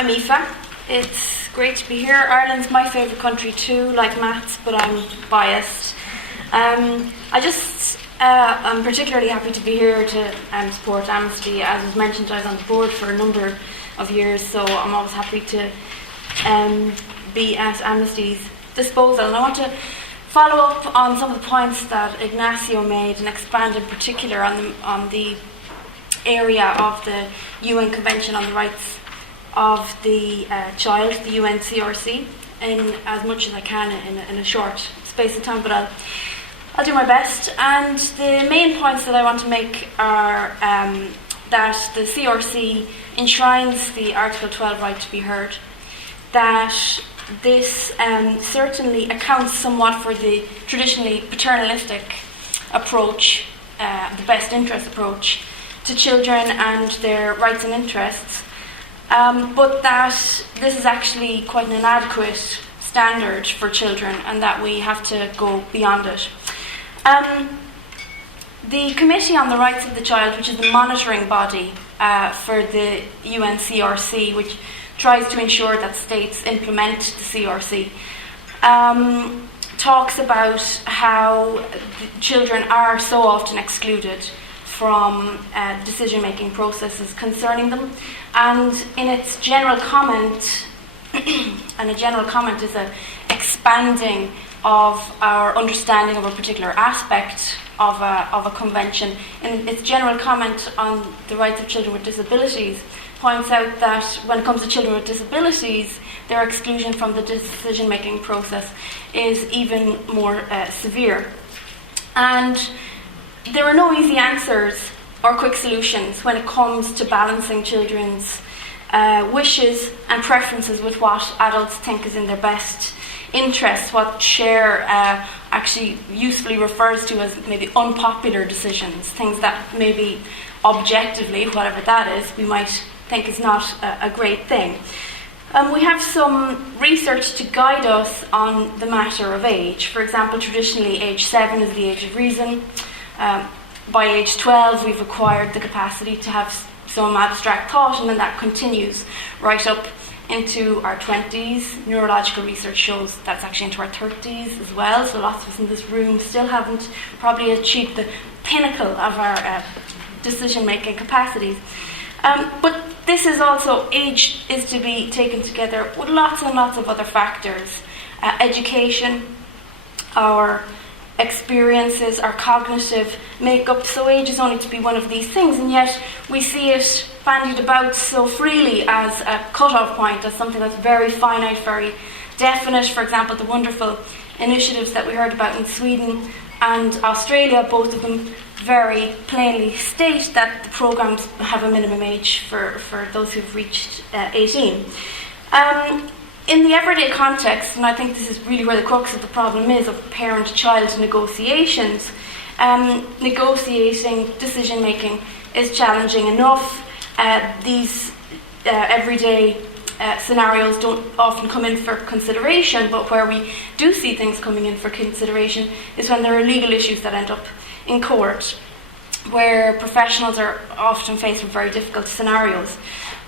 I'm Aoife. It's great to be here. Ireland's my favourite country too, like maths, but I'm biased. I'm particularly happy to be here to support Amnesty. As was mentioned, I was on the board for a number of years, so I'm always happy to be at Amnesty's disposal. And I want to follow up on some of the points that Ignacio made and expand in particular on the area of the UN Convention on the Rights of the Child, the UNCRC, in as much as I can in a short space of time, but I'll do my best. And the main points that I want to make are that the CRC enshrines the Article 12 right to be heard, that this certainly accounts somewhat for the traditionally paternalistic approach, the best interest approach to children and their rights and interests, but that this is actually quite an inadequate standard for children and that we have to go beyond it. The Committee on the Rights of the Child, which is the monitoring body for the UNCRC, which tries to ensure that states implement the CRC, talks about how children are so often excluded from decision-making processes concerning them. And in its general comment, and a general comment is an expanding of our understanding of a particular aspect of a convention. In its general comment on the rights of children with disabilities, points out that when it comes to children with disabilities, their exclusion from the decision-making process is even more severe. And there are no easy answers or quick solutions when it comes to balancing children's wishes and preferences with what adults think is in their best interests, what Cher actually usefully refers to as maybe unpopular decisions, things that maybe objectively, whatever that is, we might think is not a great thing. We have some research to guide us on the matter of age. For example, traditionally age 7 is the age of reason. By age 12 we've acquired the capacity to have some abstract thought, and then that continues right up into our 20s. Neurological research shows that's actually into our 30s as well, so lots of us in this room still haven't probably achieved the pinnacle of our decision-making capacities. But this is also, age is to be taken together with lots and lots of other factors. Education, our experiences, our cognitive makeup. So age is only to be one of these things, and yet we see it bandied about so freely as a cut-off point, as something that's very finite, very definite. For example, the wonderful initiatives that we heard about in Sweden and Australia, both of them very plainly state that the programmes have a minimum age for those who've reached 18. In the everyday context, and I think this is really where the crux of the problem is, of parent-child negotiations, negotiating decision-making is challenging enough. These everyday scenarios don't often come in for consideration, but where we do see things coming in for consideration is when there are legal issues that end up in court, where professionals are often faced with very difficult scenarios.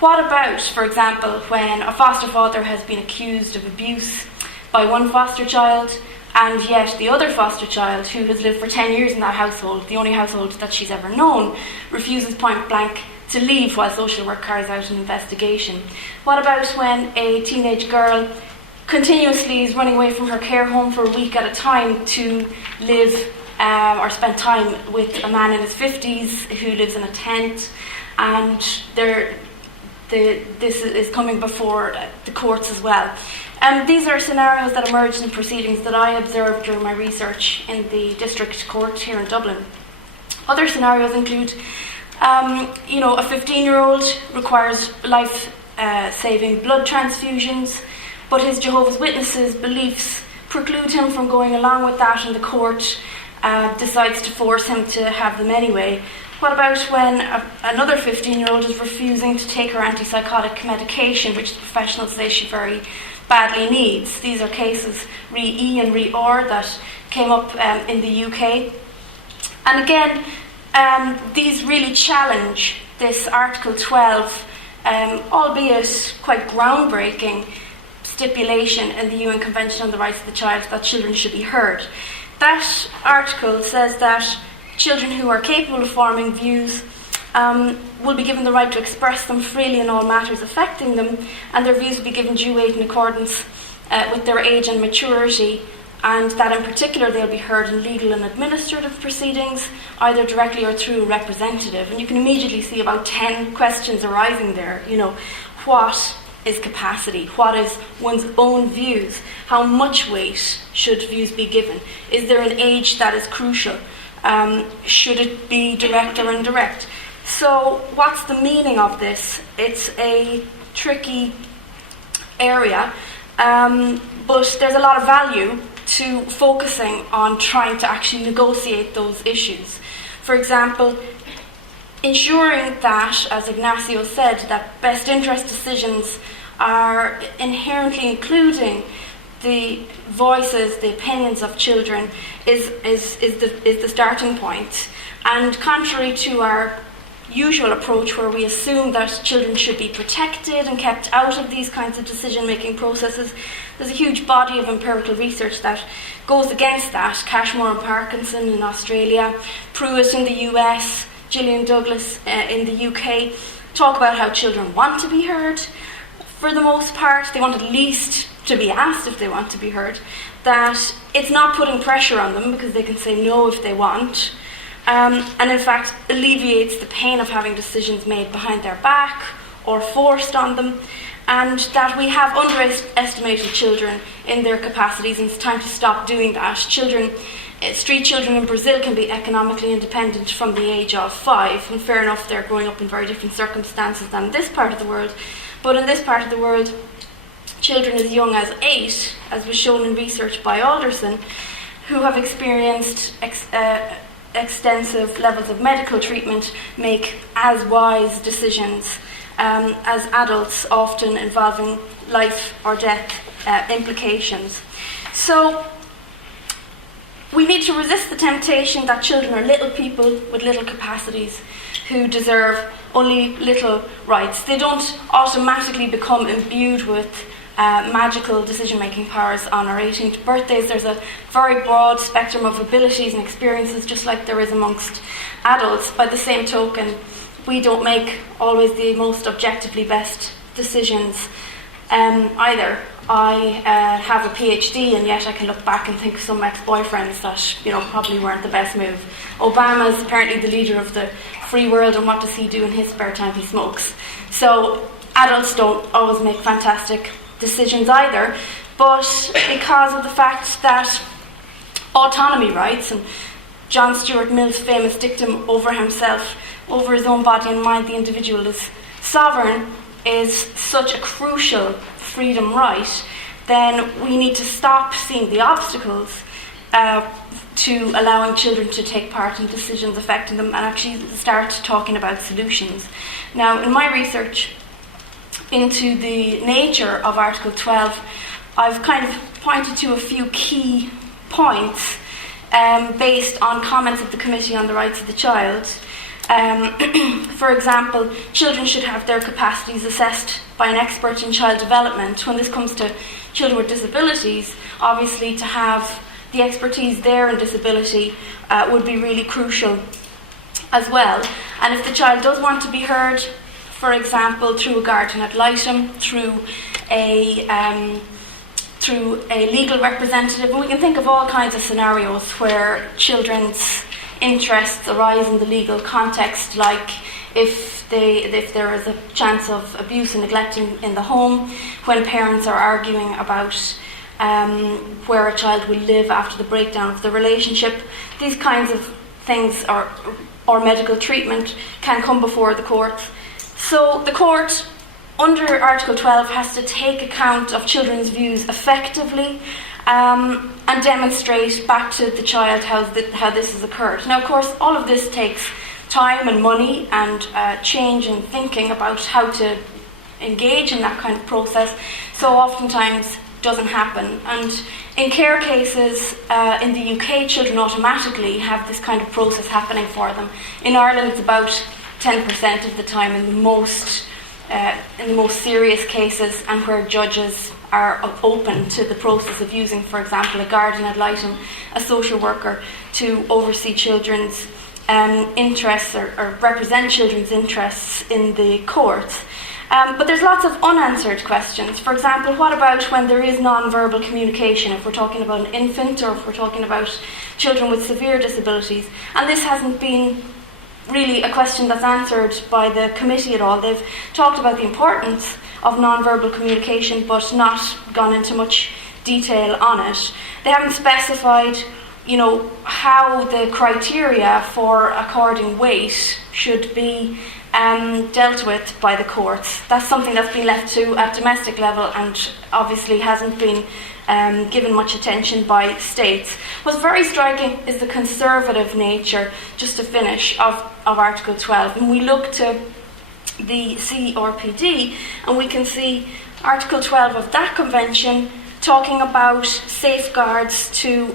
What about, for example, when a foster father has been accused of abuse by one foster child, and yet the other foster child, who has lived for 10 years in that household, the only household that she's ever known, refuses point blank to leave while social work carries out an investigation? What about when a teenage girl continuously is running away from her care home for a week at a time to live or spend time with a man in his 50s who lives in a tent, and this is coming before the courts as well? These are scenarios that emerged in proceedings that I observed during my research in the district court here in Dublin. Other scenarios include, a 15-year-old requires life-saving blood transfusions, but his Jehovah's Witnesses beliefs preclude him from going along with that, and the court decides to force him to have them anyway. What about when another 15-year-old is refusing to take her antipsychotic medication, which the professionals say she very badly needs? These are cases re-E and re-R that came up in the UK. And again, these really challenge this Article 12 albeit quite groundbreaking, stipulation in the UN Convention on the Rights of the Child that children should be heard. That article says that children who are capable of forming views will be given the right to express them freely in all matters affecting them, and their views will be given due weight in accordance with their age and maturity, and that in particular they'll be heard in legal and administrative proceedings, either directly or through a representative. And you can immediately see about 10 questions arising there. What is capacity? What is one's own views? How much weight should views be given? Is there an age that is crucial? Should it be direct or indirect? So what's the meaning of this? It's a tricky area, but there's a lot of value to focusing on trying to actually negotiate those issues. For example, ensuring that, as Ignacio said, that best interest decisions are inherently including the voices, the opinions of children is the starting point. And contrary to our usual approach, where we assume that children should be protected and kept out of these kinds of decision-making processes, there's a huge body of empirical research that goes against that. Cashmore and Parkinson in Australia, Pruitt in the US, Gillian Douglas in the UK talk about how children want to be heard. For the most part, they want at least to be asked if they want to be heard, that it's not putting pressure on them because they can say no if they want, and in fact alleviates the pain of having decisions made behind their back or forced on them, and that we have underestimated children in their capacities, and it's time to stop doing that. Street children in Brazil can be economically independent from the age of 5, and fair enough, they're growing up in very different circumstances than this part of the world, but in this part of the world, children as young as 8, as was shown in research by Alderson, who have experienced extensive levels of medical treatment, make as wise decisions as adults, often involving life or death implications. So we need to resist the temptation that children are little people with little capacities who deserve only little rights. They don't automatically become imbued with magical decision-making powers on our 18th birthdays. There's a very broad spectrum of abilities and experiences, just like there is amongst adults. By the same token, we don't make always the most objectively best decisions either. I have a PhD, and yet I can look back and think of some ex-boyfriends that probably weren't the best move. Obama is apparently the leader of the free world, and what does he do in his spare time? He smokes. So adults don't always make fantastic decisions either, but because of the fact that autonomy rights, and John Stuart Mill's famous dictum over himself, over his own body and mind, the individual is sovereign, is such a crucial freedom right, then we need to stop seeing the obstacles to allowing children to take part in decisions affecting them and actually start talking about solutions. Now, in my research into the nature of Article 12, I've kind of pointed to a few key points based on comments of the Committee on the Rights of the Child. For example, children should have their capacities assessed by an expert in child development. When this comes to children with disabilities, obviously to have the expertise there in disability would be really crucial as well. And if the child does want to be heard, for example, through a guardian ad litem, through a legal representative, and we can think of all kinds of scenarios where children's interests arise in the legal context, like if there is a chance of abuse and neglecting in the home, when parents are arguing about where a child will live after the breakdown of the relationship. These kinds of things or medical treatment can come before the court. So the court, under Article 12, has to take account of children's views effectively and demonstrate back to the child how this has occurred. Now, of course, all of this takes time and money and change in thinking about how to engage in that kind of process, so oftentimes doesn't happen. And in care cases in the UK, children automatically have this kind of process happening for them. In Ireland, it's about 10% of the time in most in the most serious cases, and where judges are open to the process of using, for example, a guardian ad litem, a social worker, to oversee children's interests or represent children's interests in the courts. But there's lots of unanswered questions. For example, what about when there is non-verbal communication, if we're talking about an infant or if we're talking about children with severe disabilities? And this hasn't been really a question that's answered by the committee at all. They've talked about the importance of non-verbal communication but not gone into much detail on it. They haven't specified, how the criteria for according weight should be dealt with by the courts. That's something that's been left to at domestic level and obviously hasn't been given much attention by states. What's very striking is the conservative nature, just to finish, of Article 12. And we look to the CRPD and we can see Article 12 of that convention talking about safeguards to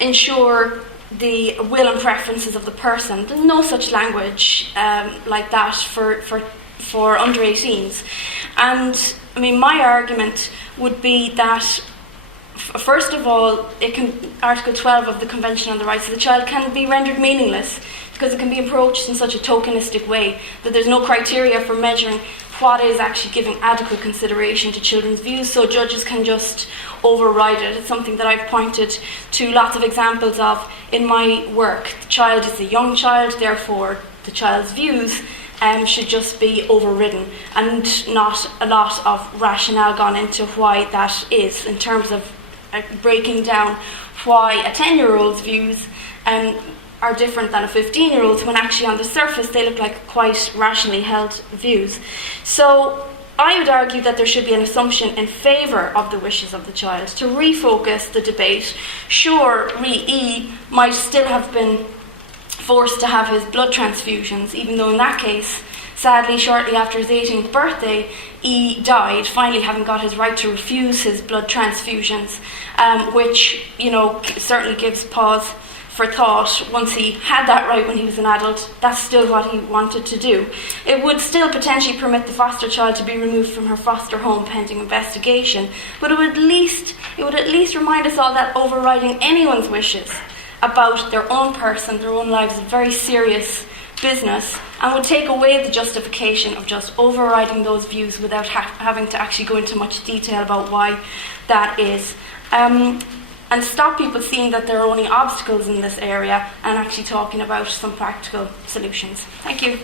ensure the will and preferences of the person. There's no such language like that for under 18s. And I mean, my argument would be that, first of all, Article 12 of the Convention on the Rights of the Child can be rendered meaningless because it can be approached in such a tokenistic way that there's no criteria for measuring what is actually giving adequate consideration to children's views, so judges can just override it. It's something that I've pointed to lots of examples of in my work. The child is a young child, therefore the child's views should just be overridden, and not a lot of rationale gone into why that is, in terms of breaking down why a 10-year-old's views are different than a 15-year-old's, when actually on the surface they look like quite rationally held views. So I would argue that there should be an assumption in favour of the wishes of the child to refocus the debate. Sure, E might still have been forced to have his blood transfusions, even though in that case, sadly, shortly after his 18th birthday, E died, finally having got his right to refuse his blood transfusions, which, certainly gives pause for thought. Once he had that right when he was an adult, that's still what he wanted to do. It would still potentially permit the foster child to be removed from her foster home pending investigation, but it would at least remind us all that overriding anyone's wishes about their own person, their own lives, is a very serious business, and would take away the justification of just overriding those views without having to actually go into much detail about why that is. And stop people seeing that there are only obstacles in this area and actually talking about some practical solutions. Thank you.